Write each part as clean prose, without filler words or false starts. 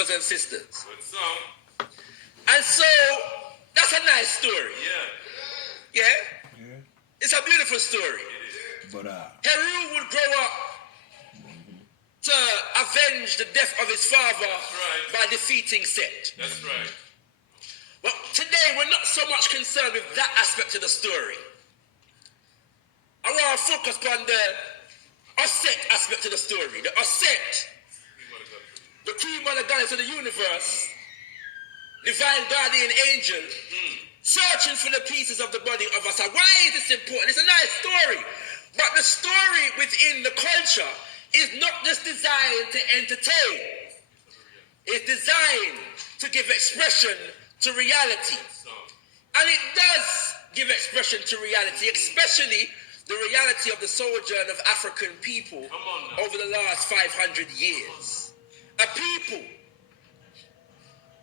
brothers and sisters. Good song. And so, that's a nice story. Yeah. Yeah? It's a beautiful story. But Heru would grow up to avenge the death of his father by defeating Set. That's right. Well, today we're not so much concerned with that aspect of the story. I want to focus on the Osset aspect of the story. The Osset, the Queen Mother Goddess of the universe, divine guardian angel, searching for the pieces of the body of Asa. Why is this important? It's a nice story. But the story within the culture is not just designed to entertain. It's designed to give expression to reality. And it does give expression to reality, especially the reality of the sojourn of African people over the last 500 years. A people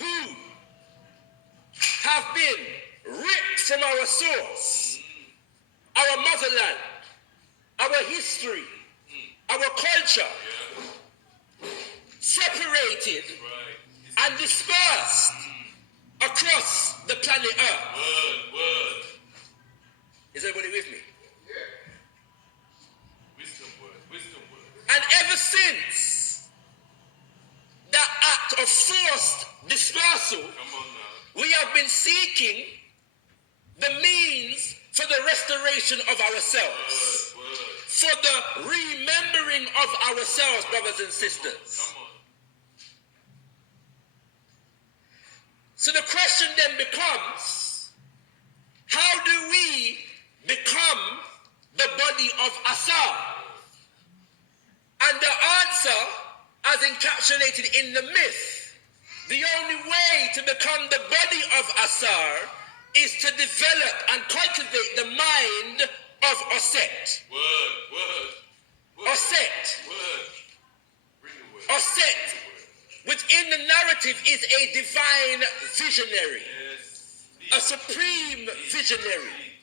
who have been ripped from our source, our motherland, our history, our culture, separated and dispersed across the planet Earth. Word. Is everybody with me? Wisdom word. And ever since that act of forced dispersal, we have been seeking the means for the restoration of ourselves. For the remembering of ourselves, brothers and sisters. So the question then becomes, how do we become the body of Asar? And the answer, as encapsulated in the myth, the only way to become the body of Asar is to develop and cultivate the mind of Osset. Osset. Osset, within the narrative, is a divine visionary, a supreme visionary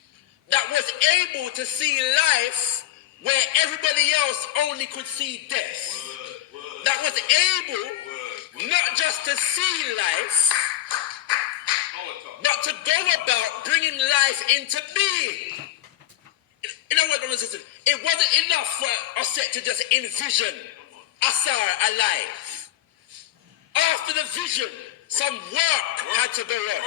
that was able to see life where everybody else only could see death. That was able not just to see life, but to go about bringing life into being. You know what, brothers and sisters? It wasn't enough for Osset to just envision Asar alive. After the vision, some work had to go on.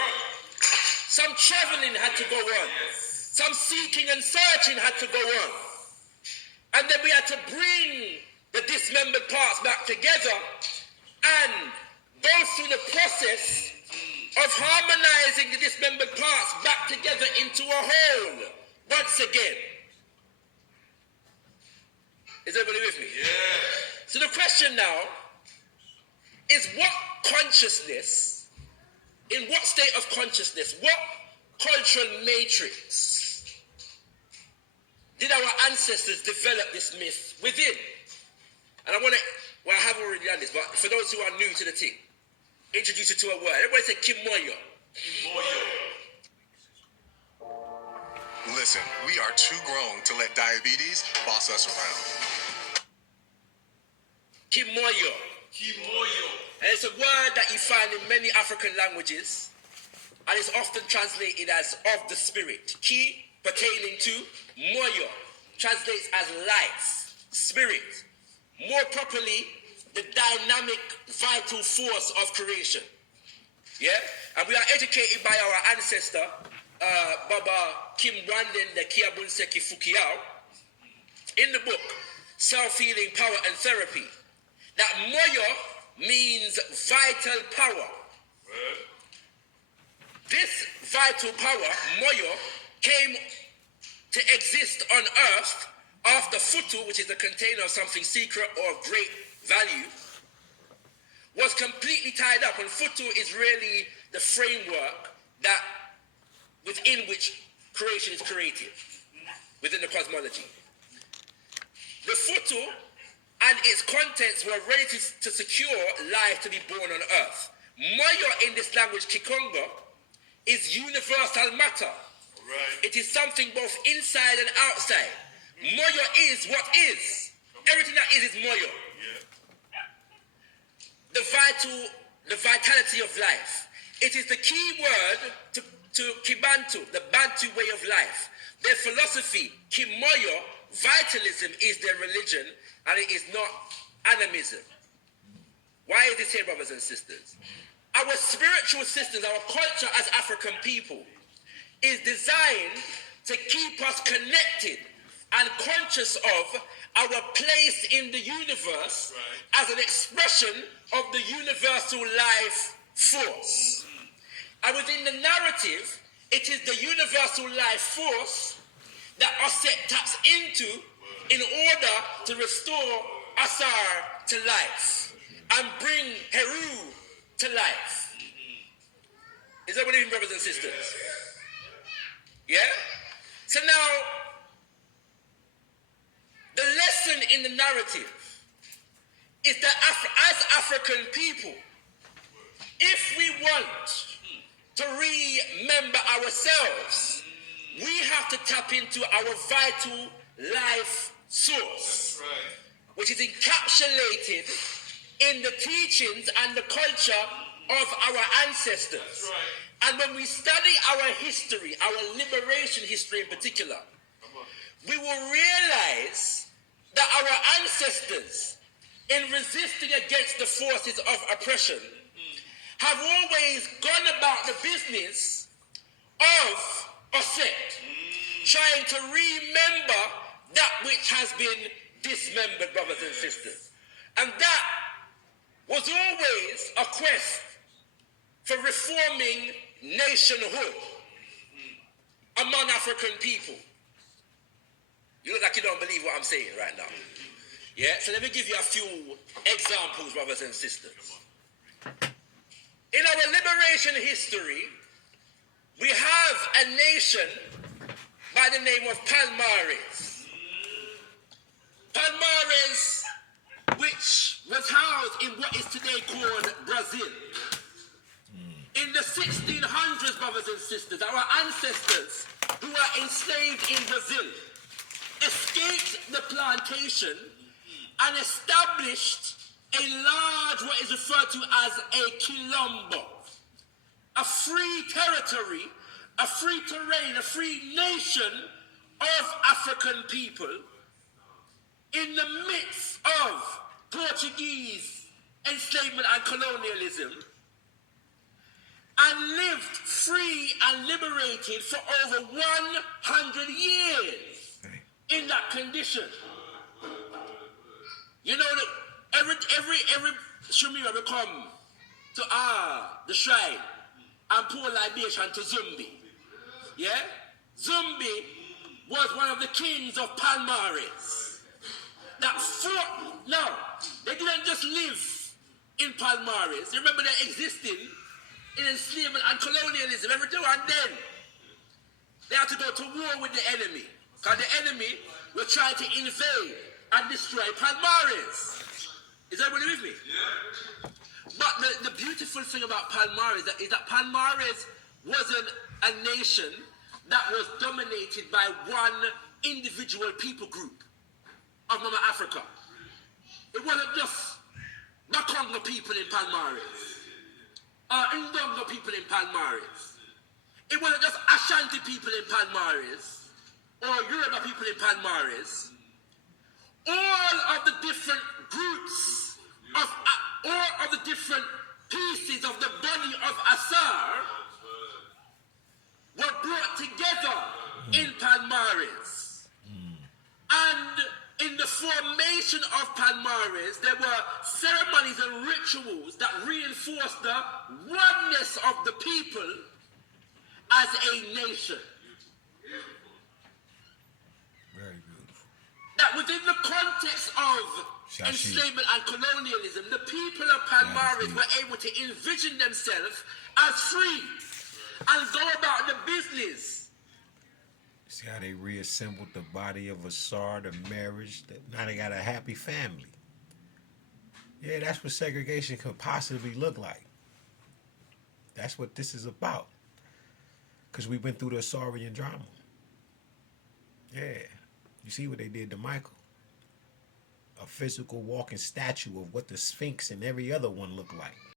Some traveling had to go on. Some seeking and searching had to go on. And then we had to bring the dismembered parts back together and go through the process of harmonizing the dismembered parts back together into a whole once again. Is everybody with me? Yeah. So the question now is, what consciousness, in what state of consciousness, what cultural matrix did our ancestors develop this myth within? And I want to, well, I have already done this, but for those who are new to the thing, introduce you to a word. Everybody say Kimoyo. Listen, we are too grown to let diabetes boss us around. Kimoyo. And it's a word that you find in many African languages, and it's often translated as of the spirit. Ki, pertaining to, moyo, translates as life, spirit. More properly, the dynamic, vital force of creation. Yeah? And we are educated by our ancestor, Baba Kim Wanden de Kiabunseki Fukiao, in the book, Self-Healing, Power and Therapy, that moyo means vital power. This vital power, moyo, came to exist on earth after futu, which is the container of something secret or of great value, was completely tied up. And futu is really the framework that within which creation is created, within the cosmology. The futu and its contents were ready to secure life to be born on earth. Moyo in this language, Kikongo, is universal matter. Right. It is something both inside and outside. Moyo is what is. Everything that is moyo. Yeah. The vital the vitality of life. It is the key word to Kibantu, the Bantu way of life. Their philosophy, Kimoyo, vitalism, is their religion, and it is not animism. Why is this here, brothers and sisters? Our spiritual systems, our culture as African people, is designed to keep us connected and conscious of our place in the universe as an expression of the universal life force. And within the narrative, it is the universal life force that Osset taps into in order to restore Asar to life and bring Heru to life. Is that what it is, brothers and sisters? Yeah? So now, the lesson in the narrative is that as African people, if we want to remember ourselves, we have to tap into our vital life source, which is encapsulated in the teachings and the culture of our ancestors. And when we study our history, our liberation history in particular, we will realize that our ancestors, in resisting against the forces of oppression, have always gone about the business of Osset, trying to remember that which has been dismembered, brothers and sisters. And that was always a quest for reforming nationhood among African people. You look like you don't believe what I'm saying right now. Yeah, so let me give you a few examples, brothers and sisters. In our liberation history, we have a nation by the name of Palmares. Palmares, which was housed in what is today called Brazil. In the 1600s, brothers and sisters, our ancestors who were enslaved in Brazil escaped the plantation and established a large, what is referred to as a quilombo, a free territory, a free terrain, a free nation of African people in the midst of Portuguese enslavement and colonialism, and lived free and liberated for over 100 years in that condition. You know that every Shumira will come to the shrine and pour libation to Zumbi. Yeah? Zumbi was one of the kings of Palmares. That fought, no, they didn't just live in Palmares. Remember, they're existing in enslavement and colonialism every now and then. They had to go to war with the enemy, because the enemy will try to invade and destroy Palmares. Is everybody with me? Yeah. But the beautiful thing about Palmares is that Palmares wasn't a nation that was dominated by one individual people group of Mama Africa. It wasn't just Bakongo people in Palmares, or Ndongo people in Palmares. It wasn't just Ashanti people in Palmares, or Yoruba people in Palmares. All of the different groups of all of the different pieces of the body of Asar were brought together in Palmares. And in the formation of Palmares, there were ceremonies and rituals that reinforced the oneness of the people as a nation. Very beautiful. That within the context of enslavement and colonialism, the people of Palmares were able to envision themselves as free and go about the business. See how they reassembled the body of Asar, the marriage. Now they got a happy family. Yeah, that's what segregation could possibly look like. That's what this is about. Because we went through the Asarian drama. Yeah. You see what they did to Michael? A physical walking statue of what the Sphinx and every other one looked like.